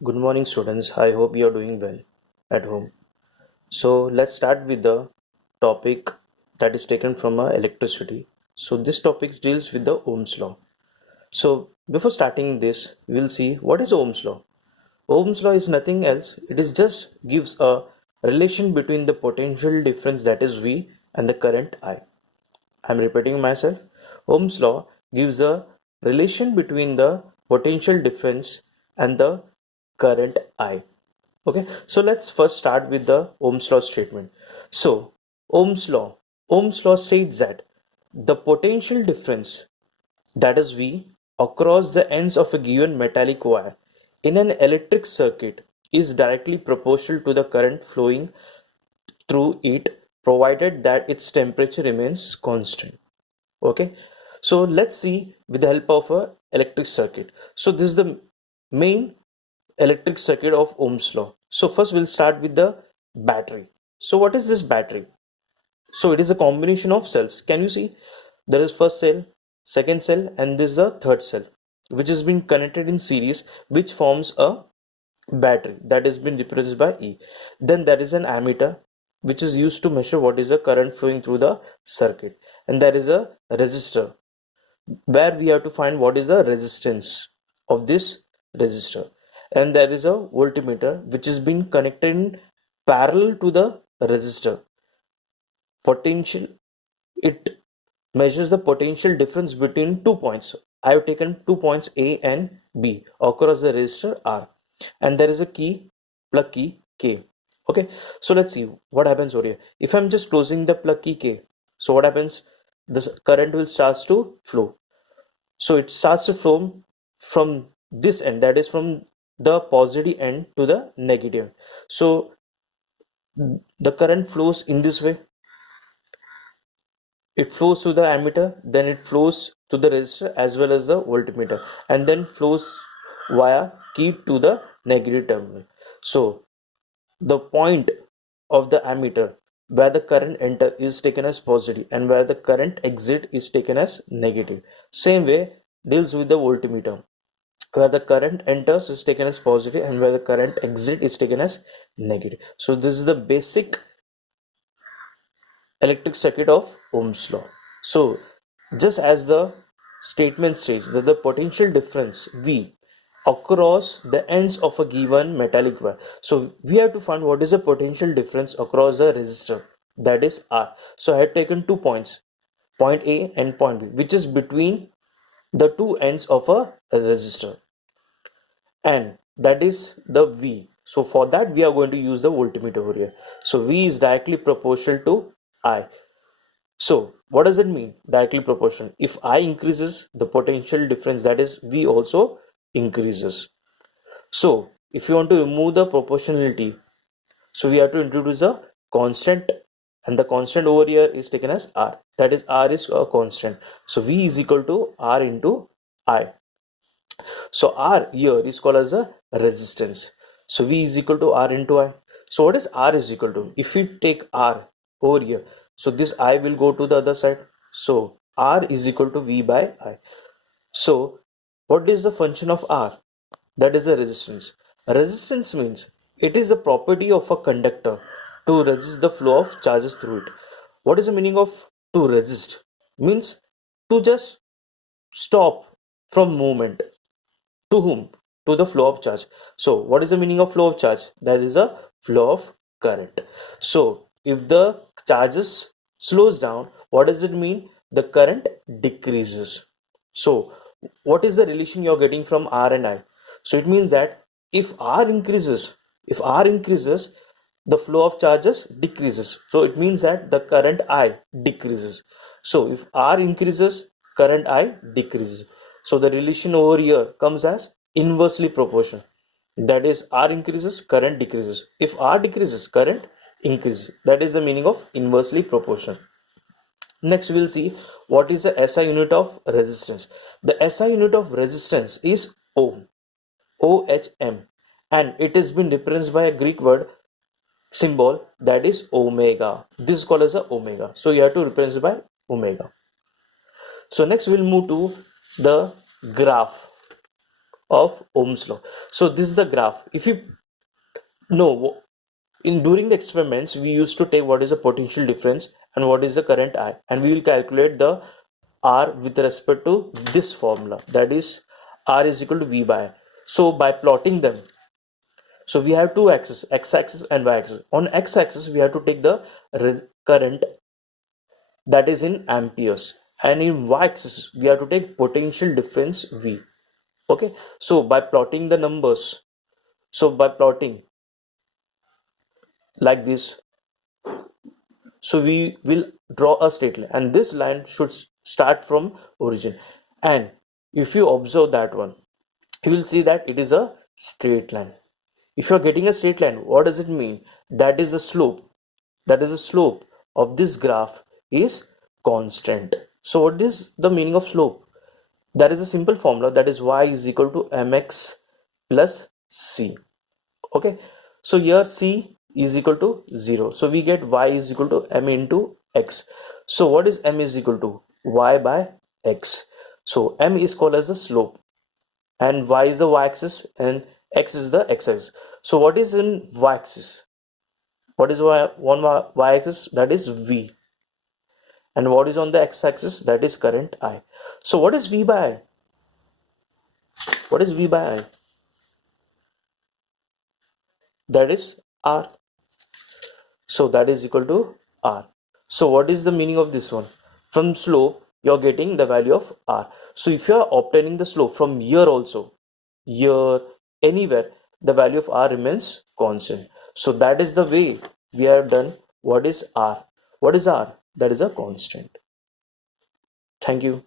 Good morning, students. I hope you are doing well at home. So, let's start with the topic that is taken from electricity. So, this topic deals with the Ohm's law. So, before starting this, we'll see what is Ohm's law. Ohm's law is nothing else, it is just gives a relation between the potential difference, that is V, and the current I. I'm repeating myself. Ohm's law gives a relation between the potential difference and the current I. Okay, so let's first start with the Ohm's law statement. So, Ohm's law. Ohm's law states that the potential difference, that is V, across the ends of a given metallic wire in an electric circuit is directly proportional to the current flowing through it, provided that its temperature remains constant. Okay, so let's see with the help of a electric circuit. So this is the main electric circuit of Ohm's law. So first we'll start with the battery. So what is this battery? So it is a combination of cells. Can you see? There is first cell, second cell, and this is the third cell, which has been connected in series, which forms a battery that has been represented by E. Then there is an ammeter, which is used to measure what is the current flowing through the circuit. And there is a resistor, where we have to find what is the resistance of this resistor. And there is a voltmeter, which is being connected in parallel to the resistor. Potential, it measures the potential difference between 2 points. I have taken 2 points A and B across the resistor R, and there is a key, plug key K. Okay, so let's see what happens over here. If I'm just closing the plug key K, so what happens? This current will starts to flow. So it starts to flow from this end, that is from the positive end to the negative. So the current flows in this way. It flows to the ammeter, then it flows to the resistor as well as the voltmeter, and then flows via key to the negative terminal. So the point of the ammeter where the current enter is taken as positive, and where the current exit is taken as negative. Same way deals with the voltmeter, where the current enters is taken as positive, and where the current exit is taken as negative. So this is the basic electric circuit of Ohm's law. So, just as the statement states that the potential difference V across the ends of a given metallic wire. So, we have to find what is the potential difference across the resistor, that is R. So, I have taken 2 points, point A and point B, which is between the two ends of a resistor, and that is the V. So for that we are going to use the voltmeter over here. So V is directly proportional to I. So what does it mean, directly proportional? If I increases, the potential difference, that is V, also increases. So if you want to remove the proportionality, so we have to introduce a constant, and the constant over here is taken as R, that is R is a constant. So V is equal to R into I. So R here is called as a resistance. So V is equal to R into I. So what is R is equal to? If we take R over here, so this I will go to the other side. So R is equal to V by I. So what is the function of R? That is the resistance. Resistance means it is the property of a conductor to resist the flow of charges through it. What is the meaning of to resist? Means to just stop from movement. To whom? To the flow of charge. So what is the meaning of flow of charge? That is a flow of current. So if the charges slows down, what does it mean? The current decreases. So what is the relation you are getting from R and I? So it means that if R increases, the flow of charges decreases. So it means that the current I decreases. So if R increases, current I decreases. So the relation over here comes as inversely proportional. That is, R increases, current decreases. If R decreases, current increases. That is the meaning of inversely proportional. Next, we'll see what is the SI unit of resistance. The SI unit of resistance is Ohm, OHM, and it has been represented by a Greek word symbol, that is omega. This is called as a omega. So you have to represent by omega. So next we'll move to the graph. of Ohm's law. So this is the graph. If you know, in during the experiments we used to take what is the potential difference and what is the current I, and we will calculate the R with respect to this formula, that is R is equal to V by I. So by plotting them, so we have two axes, x axis and y axis. On x axis we have to take the current, that is in amperes, and in y axis we have to take potential difference V. Okay, so by plotting the numbers, so by plotting like this, so we will draw a straight line, and this line should start from origin. And if you observe that one, you will see that it is a straight line. If you are getting a straight line, what does it mean? That is the slope, that is the slope of this graph is constant. So what is the meaning of slope? That is a simple formula, that is y is equal to mx plus c. Okay, so here c is equal to 0, so we get y is equal to m into x. So what is m is equal to? Y by x. So m is called as the slope, and y is the y-axis and x is the x-axis. So what is in y-axis? What is one y-axis? That is v. And what is on the x-axis? That is current I. So what is v by I? What is v by I? That is R. So that is equal to R. So what is the meaning of this one? From slope you are getting the value of R. So if you are obtaining the slope from here also, here, anywhere, the value of R remains constant. So that is the way we have done what is R. What is R? That is a constant. Thank you.